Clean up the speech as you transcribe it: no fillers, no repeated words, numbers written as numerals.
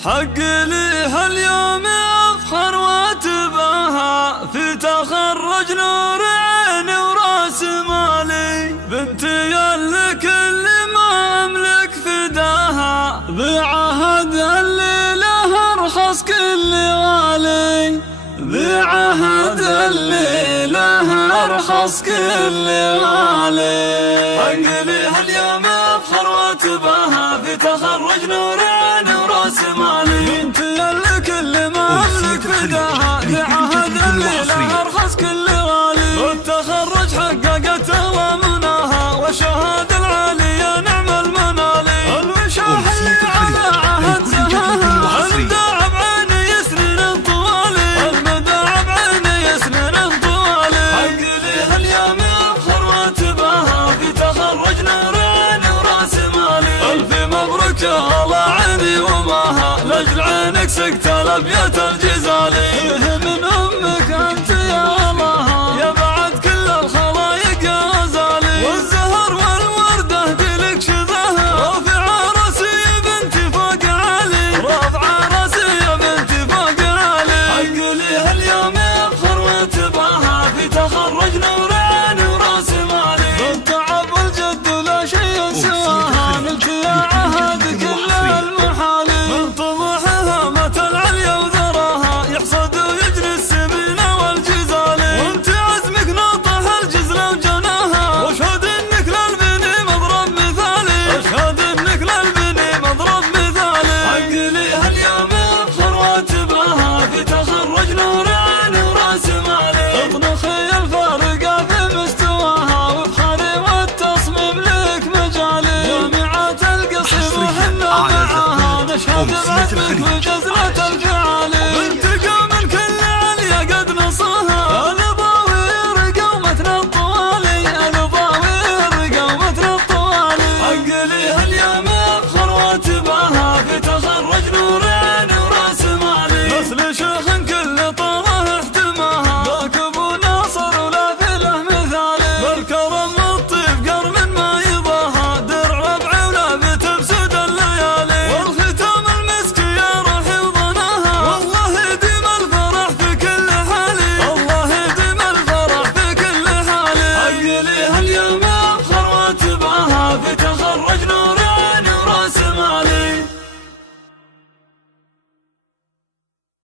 حق لي هاليوم افخر واتباهى في تخرج نور عيني وراس مالي، بنتي اللي كل ما املك فداها، بعهد اللي له ارخص كل غالي، بعهد اللي له ارخص كل غالي. حق لي هاليوم افخر واتباهى في تخرج نور عيني وراس مالي، بنتي اللي كل ما املك فداها، بعهد اللي له ارخص كل غالي، والتخرج حققت مناها وشهادة العالية نعم المنالي، الوشاح اللي على عهد زهاها، المداع بعيني سنين طوالي، المداع بعيني سنين طوالي. حق لي هاليوم افخر واتباهى في تخرج نور عيني وراس مالي، الف مبروك يا الله عيني وماها، لاجل عينك سقت الابيات الجزالي.